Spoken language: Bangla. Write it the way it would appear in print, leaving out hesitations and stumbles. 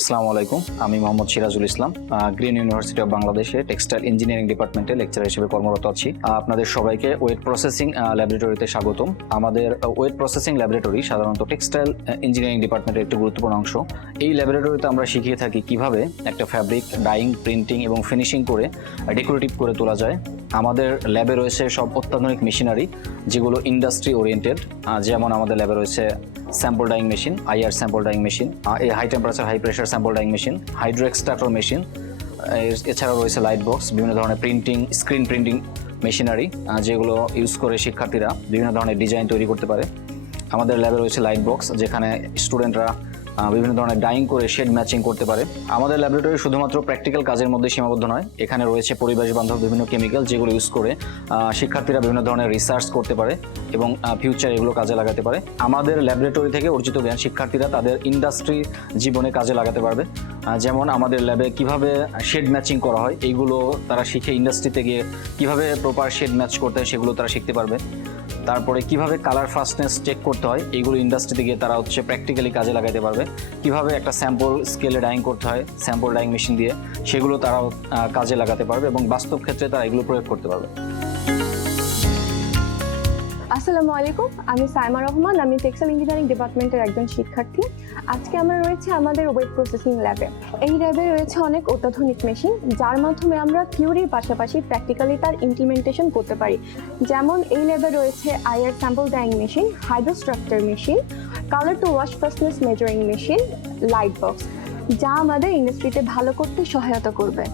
আসসালামু আলাইকুম, আমি 𝗪𝗲𝘁 𝗣𝗂𝘀 গ্রিন ইউনিভার্সিটি অফ বাংলাদেশে টেক্সটাইল ইঞ্জিনিয়ারিং ডিপার্টমেন্টে লেকচারার হিসেবে কর্মরত আছি। আপনাদের সবাইকে ওয়েট প্রসেসিং ল্যাবরেটরিতে স্বাগতম। আমাদের ওয়েট প্রসেসিং ল্যাবরেটরি সাধারণত টেক্সটাইল ইঞ্জিনিয়ারিং ডিপার্টমেন্টের একটি গুরুত্বপূর্ণ অংশ। এই ল্যাবরেটরিতে আমরা শিখিয়ে থাকি কিভাবে একটা ফ্যাব্রিক ডাইং, প্রিন্টিং এবং ফিনিশিং করে ডেকোরেটিভ করে তোলা যায়। আমাদের ল্যাবে রয়েছে সব অত্যাধুনিক মেশিনারি যেগুলো ইন্ডাস্ট্রি ওরিয়েন্টেড, যেমন আমাদের ল্যাবে রয়েছে sample dyeing machine, IR sample dyeing machine, এই high temperature high pressure sample dyeing machine, hydro extractor machine, এছাড়াও রয়েছে লাইট বক্স, বিভিন্ন ধরনের প্রিন্টিং, স্ক্রিন প্রিন্টিং মেশিনারি যেগুলো ইউজ করে শিক্ষার্থীরা বিভিন্ন ধরনের ডিজাইন তৈরি করতে পারে। আমাদের ল্যাবে রয়েছে লাইট বক্স, যেখানে স্টুডেন্টরা বিভিন্ন ধরনের ডাইং করে শেড ম্যাচিং করতে পারে। আমাদের ল্যাবরেটরি শুধুমাত্র প্র্যাকটিক্যাল কাজের মধ্যে সীমাবদ্ধ নয়, এখানে রয়েছে পরিবেশ বান্ধব বিভিন্ন কেমিক্যাল যেগুলো ইউজ করে শিক্ষার্থীরা বিভিন্ন ধরনের রিসার্চ করতে পারে এবং ফিউচার এগুলো কাজে লাগাতে পারে। আমাদের ল্যাবরেটরি থেকে অর্জিত জ্ঞান শিক্ষার্থীরা তাদের ইন্ডাস্ট্রি জীবনে কাজে লাগাতে পারবে। যেমন আমাদের ল্যাবে কিভাবে শেড ম্যাচিং করা হয় এইগুলো তারা শিখে ইন্ডাস্ট্রিতে গিয়ে কিভাবে প্রপার শেড ম্যাচ করতে হয় সেগুলো তারা শিখতে পারবে। তারপরে কিভাবে কালার ফাস্টনেস চেক করতে হয় এইগুলো ইন্ডাস্ট্রিতে গিয়ে তারা প্র্যাকটিক্যালি কাজে লাগাতে পারবে। কিভাবে একটা স্যাম্পল স্কেলে ডাইং করতে হয় স্যাম্পল ডাইং মেশিন দিয়ে, সেগুলো তারাও কাজে লাগাতে পারবে এবং বাস্তব ক্ষেত্রে তারা এগুলো প্রয়োগ করতে পারবে। আসসালামু আলাইকুম, আমি সাইমা রহমান, আমি টেক্সটাইল ইঞ্জিনিয়ারিং ডিপার্টমেন্টের একজন শিক্ষার্থী। আজকে আমরা রয়েছে আমাদের ওয়েট প্রসেসিং ল্যাবে। এই ল্যাবে রয়েছে অনেক অত্যাধুনিক মেশিন, যার মাধ্যমে আমরা থিওরির পাশাপাশি প্র্যাকটিক্যালি তার ইমপ্লিমেন্টেশন করতে পারি। যেমন এই ল্যাবে রয়েছে IR sample dyeing machine, hydro structure machine, colour to wash fastness measuring machine, light box, যা আমাদের ইন্ডাস্ট্রিতে ভালো করতে সহায়তা করবে।